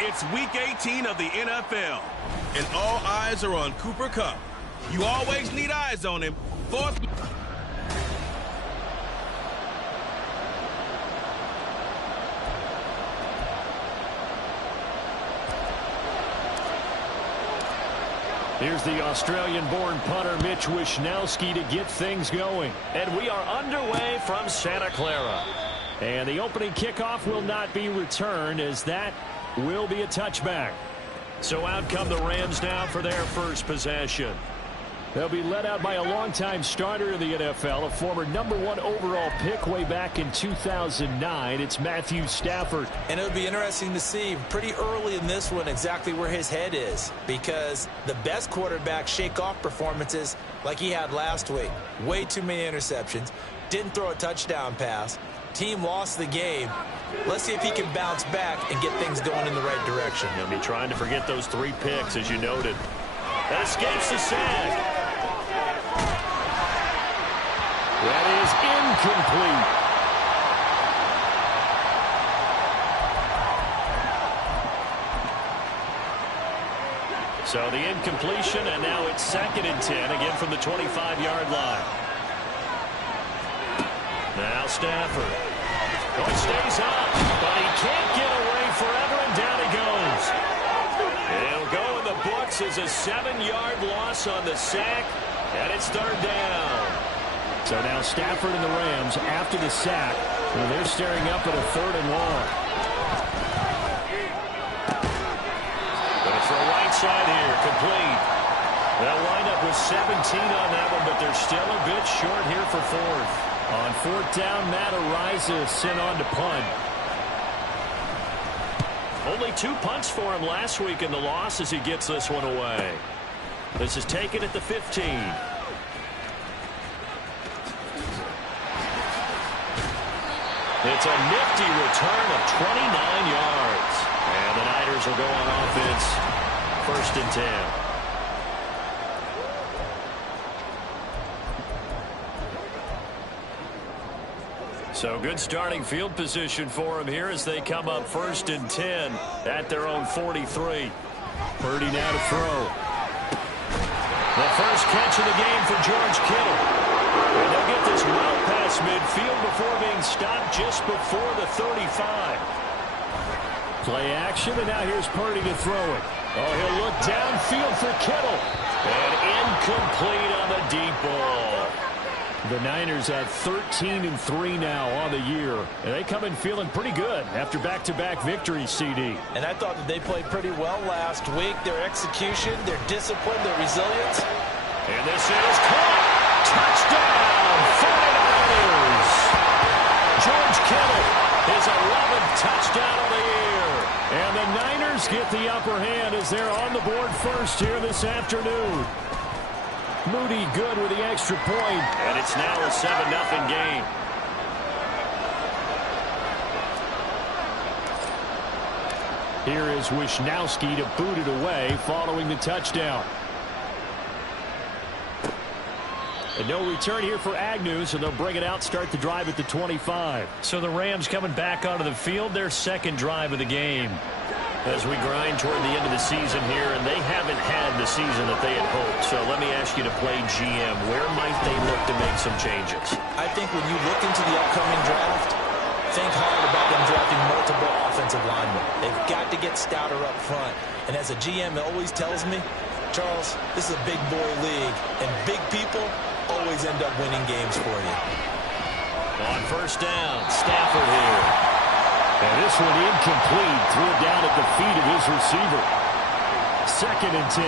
It's Week 18 of the NFL, and all eyes are on Cooper Kupp. You always need eyes on him. Fourth. Here's the Australian-born punter Mitch Wishnowsky to get things going. And we are underway from Santa Clara. And the opening kickoff will not be returned, as that will be a touchback. So out come the Rams now for their first possession. They'll be led out by a longtime starter in the NFL, a former #1 overall pick way back in 2009. It's Matthew Stafford. And it'll be interesting to see pretty early in this one exactly where his head is, because the best quarterback shake-off performances like he had last week. Way too many interceptions. Didn't throw a touchdown pass. Team lost the game. Let's see if he can bounce back and get things going in the right direction. He'll be trying to forget those 3 picks, as you noted. That escapes the sack. That is incomplete. So the incompletion, and now it's 2nd and 10, again from the 25-yard line. Now Stafford. Oh, it stays up, but he can't get away forever, and down he goes. It'll go in the books as a 7-yard loss on the sack, and it's 3rd down. So now Stafford and the Rams, after the sack, and they're staring up at a 3rd and long. Going for a right side here, complete. They'll wind up with 17 on that one, but they're still a bit short here for 4th. On 4th down, Matt Araiza sent on to punt. Only 2 punts for him last week in the loss as he gets this one away. This is taken at the 15. It's a nifty return of 29 yards. And the Niners will go on offense. 1st and 10. So good starting field position for them here as they come up 1st and 10 at their own 43. Purdy now to throw. The first catch of the game for George Kittle. And they'll get this well past midfield before being stopped just before the 35. Play action, and now here's Purdy to throw it. Oh, he'll look downfield for Kittle. And incomplete on the deep ball. The Niners at 13-3 now on the year. And they come in feeling pretty good after back-to-back victories, CD. And I thought that they played pretty well last week. Their execution, their discipline, their resilience. And this is caught. Touchdown, 49ers. George Kittle, his 11th touchdown of the year. And the Niners get the upper hand as they're on the board first here this afternoon. Moody good with the extra point. And it's now a 7-0 game. Here is Wishnowsky to boot it away following the touchdown. And no return here for Agnew, so they'll bring it out, start the drive at the 25. So the Rams coming back onto the field, their 2nd drive of the game. As we grind toward the end of the season here, and they haven't had the season that they had hoped. So let me ask you to play GM. Where might they look to make some changes? I think when you look into the upcoming draft, think hard about them drafting multiple offensive linemen. They've got to get stouter up front. And as a GM, it always tells me, Charles, this is a big boy league, and big people always end up winning games for you. On 1st down, Stafford here. And this one incomplete. Threw it down at the feet of his receiver. 2nd and 10.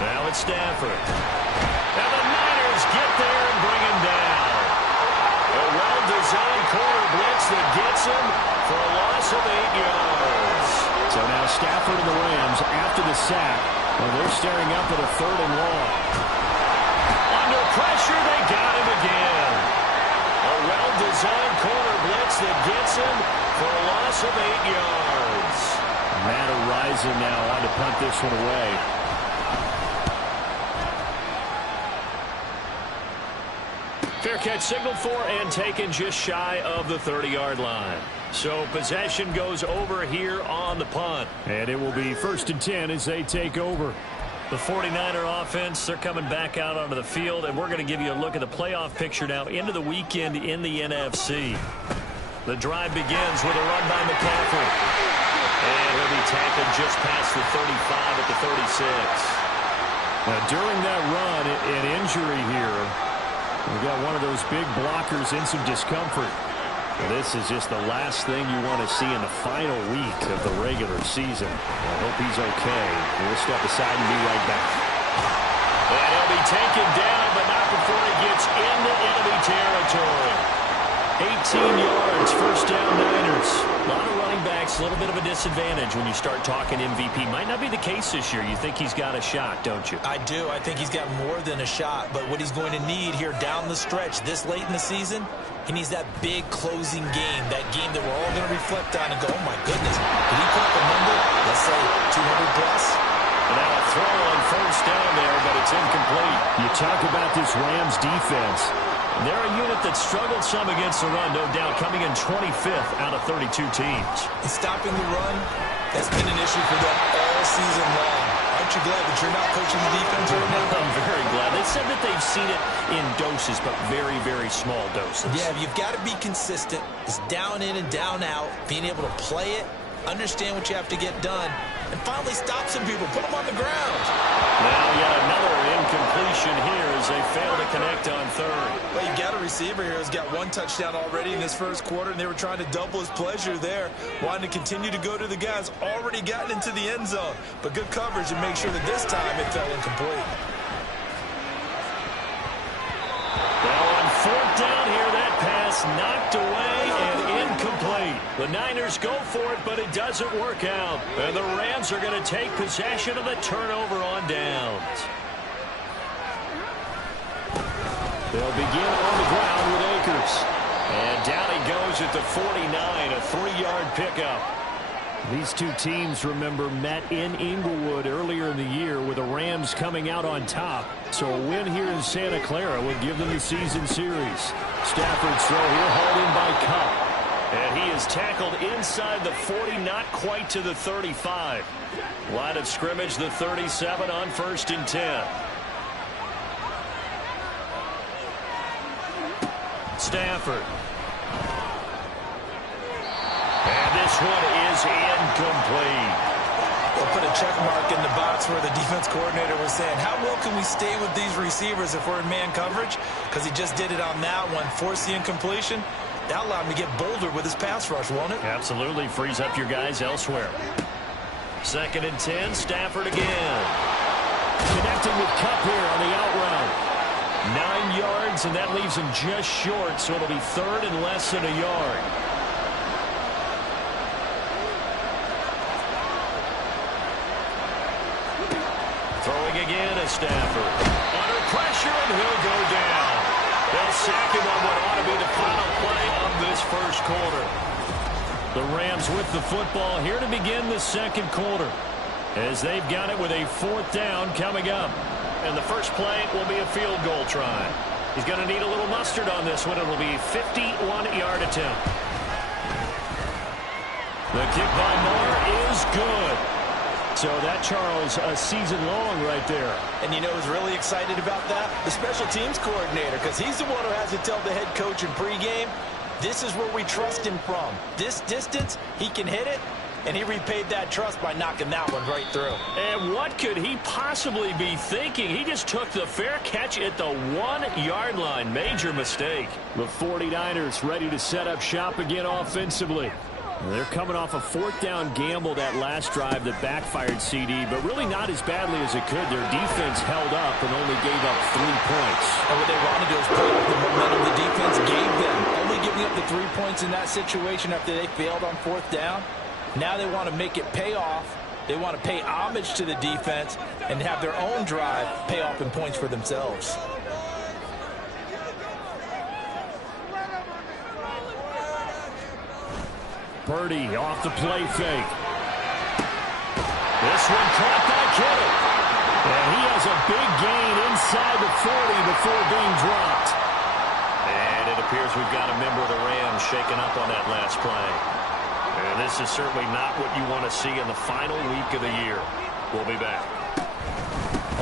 Now it's Stafford. And the Niners get there and bring him down. A well-designed corner blitz that gets him for a loss of 8 yards. So now Stafford and the Rams after the sack. And they're staring up at a 3rd and long. Under pressure, they got him again. A well-designed corner blitz that gets him for a loss of 8 yards. Matt Araiza now on to punt this one away. Fair catch signaled for and taken just shy of the 30-yard line. So possession goes over here on the punt. And it will be 1st and 10 as they take over. The 49er offense, they're coming back out onto the field, and we're going to give you a look at the playoff picture now into the weekend in the NFC. The drive begins with a run by McCaffrey. And he'll be tackled just past the 35 at the 36. Now, during that run, an injury here. We've got one of those big blockers in some discomfort. This is just the last thing you want to see in the final week of the regular season. I hope he's okay. We'll step aside and be right back. And he'll be taken down, but not before he gets into enemy territory. 18 yards, first down Niners. A lot of running backs, a little bit of a disadvantage when you start talking MVP. Might not be the case this year. You think he's got a shot, don't you? I do. I think he's got more than a shot. But what he's going to need here down the stretch this late in the season, he needs that big closing game, that game that we're all going to reflect on and go, oh, my goodness, did he put up a number, let's say 200 plus? And now a throw on first down there, but it's incomplete. You talk about this Rams defense. They're a unit that struggled some against the run, no doubt, coming in 25th out of 32 teams. And stopping the run, that's been an issue for them all season long. Aren't you glad that you're not coaching the defense right now? I'm very glad. They said that they've seen it in doses, but very, very small doses. Yeah, you've got to be consistent. It's down in and down out, being able to play it, understand what you have to get done, and finally stop some people, put them on the ground. Now yet another incompletion here as they fail to connect on third. Well, you got a receiver here who's got one touchdown already in this first quarter, and they were trying to double his pleasure there, wanting to continue to go to the guys already gotten into the end zone. But good coverage and make sure that this time it fell incomplete. Now on fourth down here, that pass knocked away and incomplete. The Niners go for it, but it doesn't work out. And the Rams are going to take possession of the turnover on downs. They'll begin on the ground with Akers. And down he goes at the 49, a 3-yard pickup. These two teams, remember, met in Inglewood earlier in the year with the Rams coming out on top. So a win here in Santa Clara would give them the season series. Stafford's throw here hauled in by Kupp. And he is tackled inside the 40, not quite to the 35. Line of scrimmage, the 37 on 1st and 10. Stafford. And this one is incomplete. They'll put a check mark in the box where the defense coordinator was saying, how well can we stay with these receivers if we're in man coverage? Because he just did it on that one, forced the incompletion. That allowed him to get bolder with his pass rush, won't it? Absolutely. Frees up your guys elsewhere. 2nd and 10, Stafford again. Connecting with Kupp here on the out route. 9 yards, and that leaves him just short, so it'll be 3rd and less than a yard. Throwing again is Stafford. Under pressure, and he'll go down. They'll sack him on what ought to be the final play of this first quarter. The Rams with the football here to begin the second quarter, as they've got it with a 4th down coming up. And the first play will be a field goal try. He's going to need a little mustard on this one. It'll be a 51-yard attempt. The kick by Moore is good. So that, Charles, a season long right there. And you know who's really excited about that? The special teams coordinator, because he's the one who has to tell the head coach in pregame, this is where we trust him from. This distance, he can hit it, and he repaid that trust by knocking that one right through. And what could he possibly be thinking? He just took the fair catch at the 1-yard line. Major mistake. The 49ers ready to set up shop again offensively. They're coming off a 4th down gamble that last drive that backfired CD, but really not as badly as it could. Their defense held up and only gave up 3 points. And what they want to do is play off the momentum the defense gave them. Only giving up the 3 points in that situation after they failed on 4th down. Now they want to make it pay off. They want to pay homage to the defense and have their own drive pay off in points for themselves. Purdy off the play fake. This one caught by Kittle. And he has a big gain inside the 40 before being dropped. appears we've got a member of the Rams shaken up on that last play. And this is certainly not what you want to see in the final week of the year. We'll be back.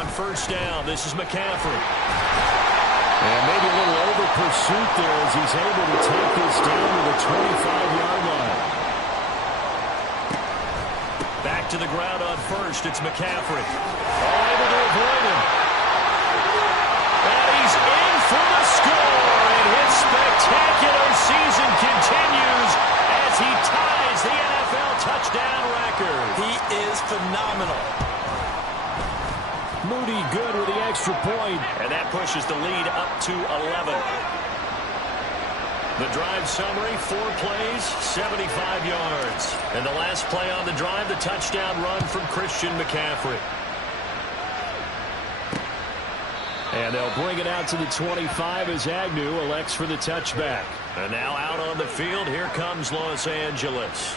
On first down, this is McCaffrey. And maybe a little over pursuit there as he's able to take this down to the 25-yard line. Back to the ground on first. It's McCaffrey. All able to avoid him. And he's in for the score. And his spectacular season continues as he ties the NFL touchdown record. He is phenomenal. Moody good with the extra point. And that pushes the lead up to 11. The drive summary, 4 plays, 75 yards. And the last play on the drive, the touchdown run from Christian McCaffrey. And they'll bring it out to the 25 as Agnew elects for the touchback. And now out on the field, here comes Los Angeles.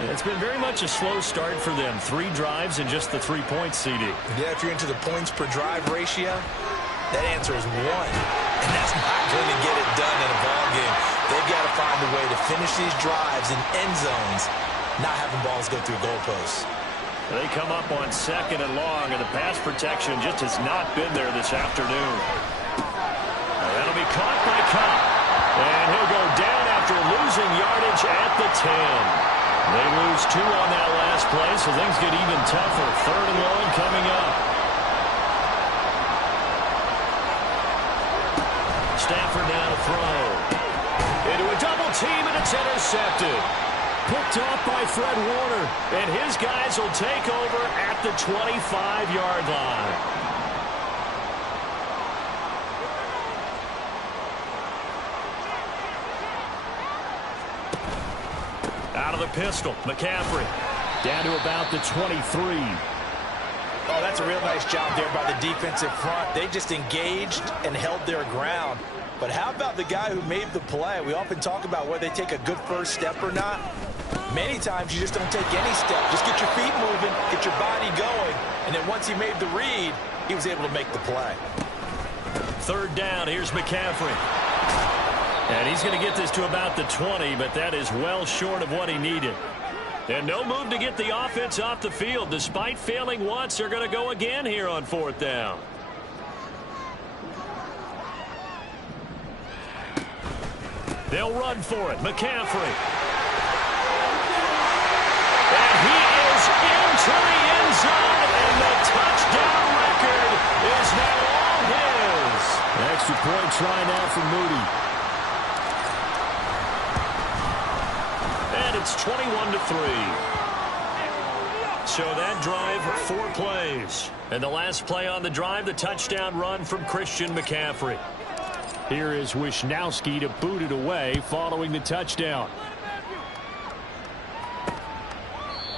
It's been very much a slow start for them. 3 drives and just the 3 points, CD. Yeah, if you're into the points per drive ratio, that answer is 1. And that's not going to get it done in a ball game. They've got to find a way to finish these drives in end zones, not having balls go through goalposts. They come up on 2nd and long, and the pass protection just has not been there this afternoon. That'll be caught by Cobb. And he'll go down after losing yardage at the 10. They lose 2 on that last play, so things get even tougher. 3rd and long coming up. Stafford now to throw. Into a double team, and it's intercepted. Picked off by Fred Warner. And his guys will take over at the 25-yard line. Out of the pistol, McCaffrey. Down to about the 23. Oh, that's a real nice job there by the defensive front. They just engaged and held their ground. But how about the guy who made the play? We often talk about whether they take a good first step or not. Many times you just don't take any step. Just get your feet moving, get your body going. And then once he made the read, he was able to make the play. 3rd down, here's McCaffrey. And he's going to get this to about the 20, but that is well short of what he needed. And no move to get the offense off the field. Despite failing once, they're going to go again here on 4th down. They'll run for it. McCaffrey. And he is into the end zone, and the touchdown record is now all his. An extra point try now for Moody. And it's 21-3. So that drive, 4 plays. And the last play on the drive, the touchdown run from Christian McCaffrey. Here is Wisnowski to boot it away following the touchdown.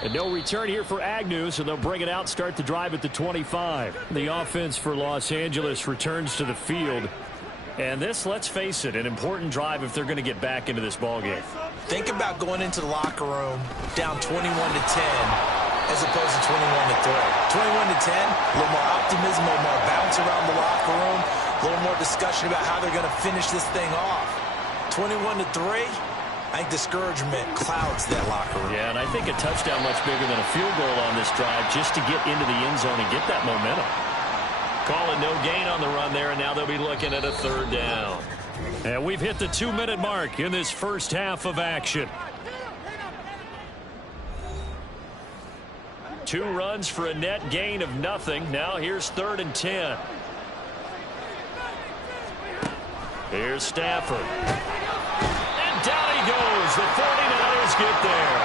And no return here for Agnew, so they'll bring it out, start the drive at the 25. The offense for Los Angeles returns to the field. And this, let's face it, an important drive if they're going to get back into this ballgame. Think about going into the locker room down 21-10 as opposed to 21-3. 21-10, a little more optimism, a little more bounce around the locker room, a little more discussion about how they're going to finish this thing off. 21-3, I think discouragement clouds that locker room. Yeah, and I think a touchdown much bigger than a field goal on this drive just to get into the end zone and get that momentum. Call it no gain on the run there, and now they'll be looking at a 3rd down. And we've hit the 2-minute mark in this first half of action. 2 runs for a net gain of nothing. Now here's 3rd and 10. Here's Stafford. And down he goes. The 49ers get there.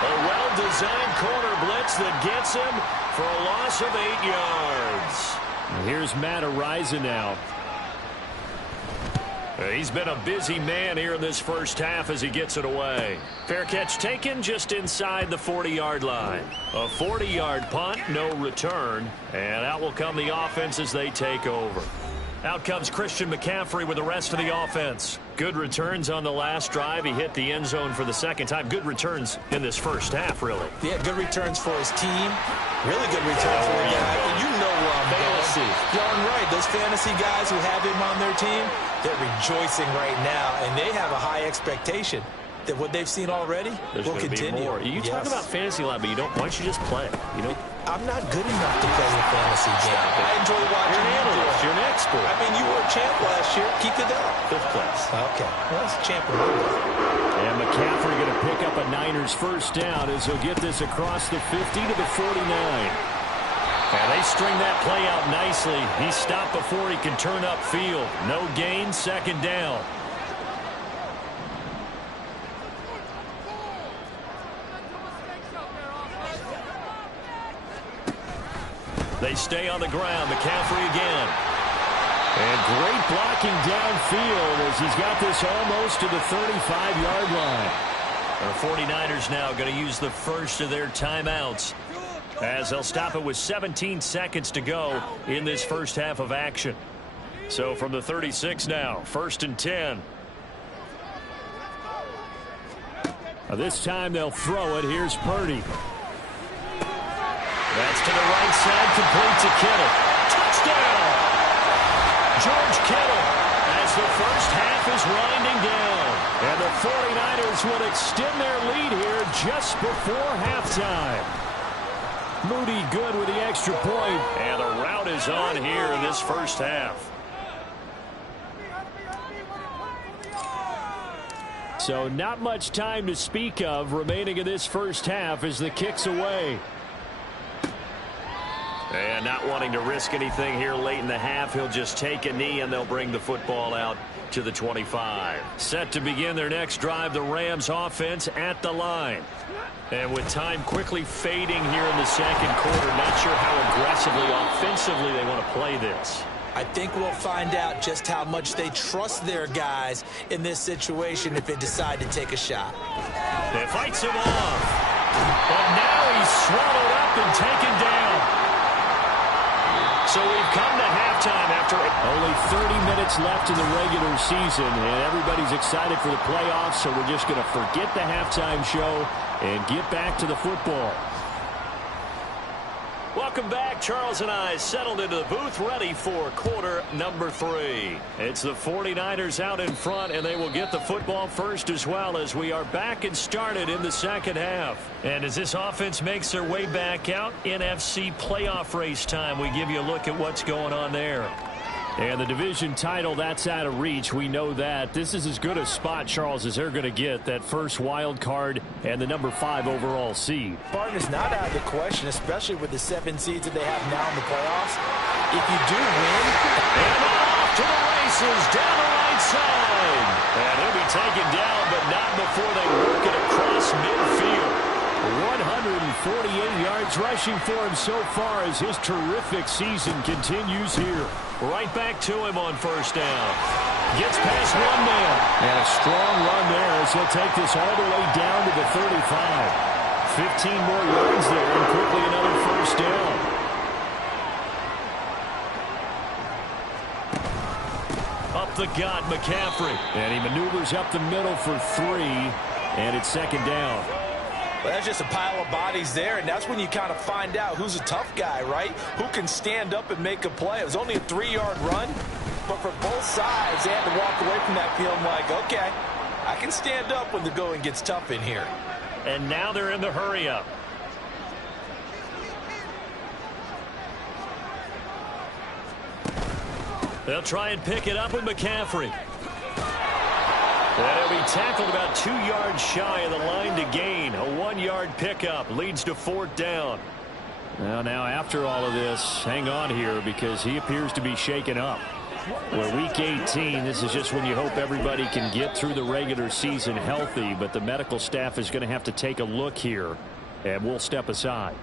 A well-designed corner blitz that gets him for a loss of 8 yards. And here's Matt Araiza now. He's been a busy man here in this first half as he gets it away. Fair catch taken just inside the 40-yard line. A 40-yard punt, no return. And out will come the offense as they take over. Out comes Christian McCaffrey with the rest of the offense. Good returns on the last drive. He hit the end zone for the 2nd time. Good returns in this first half, really. Yeah, good returns for his team. Really good returns for the guy. And you know where I'm fantasy. going. Darn right. Those fantasy guys who have him on their team, they're rejoicing right now, and they have a high expectation that what they've seen already will continue. Be more. You talk about fantasy a lot, but you don't. Why don't you just play? You know, I'm not good enough to play the fantasy game. I enjoy watching you're an you do analyst. it. You're an expert. I mean, you were a champ last year. Keep it up. 5th place. Okay. Well, that's a champ to live with. And McCaffrey going to pick up a Niners first down as he'll get this across the 50 to the 49. And they string that play out nicely. He stopped before he can turn upfield. No gain, 2nd down. They stay on the ground. McCaffrey again. And great blocking downfield as he's got this almost to the 35-yard line. The 49ers now going to use the first of their timeouts as they'll stop it with 17 seconds to go in this first half of action. So from the 36 now, 1st and 10. This time they'll throw it. Here's Purdy. That's to the right side, complete to Kittle. Touchdown! George Kittle as the first half is winding down. And the 49ers will extend their lead here just before halftime. Moody good with the extra point. And the route is on here in this first half. So not much time to speak of remaining in this first half as the kick's away. And not wanting to risk anything here late in the half, he'll just take a knee and they'll bring the football out to the 25. Set to begin their next drive, the Rams offense at the line. And with time quickly fading here in the second quarter, not sure how aggressively, offensively they want to play this. I think we'll find out just how much they trust their guys in this situation if they decide to take a shot. They fights him off. But now he's swallowed up and taken down. So we've come to halftime after only 30 minutes left in the regular season, and everybody's excited for the playoffs, so we're just going to forget the halftime show and get back to the football. Welcome back. Charles and I settled into the booth ready for quarter number 3. It's the 49ers out in front, and they will get the football first as well as we are back and started in the second half. And as this offense makes their way back out, NFC playoff race time, we give you a look at what's going on there. And the division title, that's out of reach. We know that. This is as good a spot, Charles, as they're going to get. That first wild card and the number 5 overall seed. Barton is not out of the question, especially with the 7 seeds that they have now in the playoffs. If you do win, and off to the races down the right side. And he'll be taken down, but not before they work it across midfield. 148 yards rushing for him so far as his terrific season continues here. Right back to him on first down. Gets past one man. And a strong run there as he'll take this all the way down to the 35. 15 more yards there and quickly another first down. Up the gut, McCaffrey. And he maneuvers up the middle for 3, and it's 2nd down. well, that's just a pile of bodies there, and that's when you kind of find out who's a tough guy, right? Who can stand up and make a play. It was only a 3-yard run, but for both sides, they had to walk away from that feeling like, okay, I can stand up when the going gets tough in here. And now they're in the hurry-up. They'll try and pick it up with McCaffrey. And he'll be tackled about 2 yards shy of the line to gain. A 1-yard pickup leads to 4th down. Well, now after all of this, hang on here because he appears to be shaken up. We're week 18. This is just when you hope everybody can get through the regular season healthy, but the medical staff is going to have to take a look here, and we'll step aside.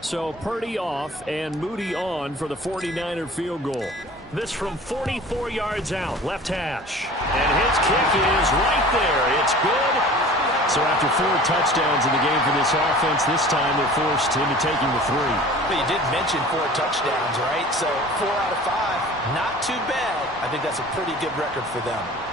So Purdy off and Moody on for the 49er field goal. This from 44 yards out, left hash. And his kick is right there. It's good. So after 4 touchdowns in the game for this offense, this time they're forced into taking the 3. But you did mention 4 touchdowns, right? So 4 out of 5, not too bad. I think that's a pretty good record for them.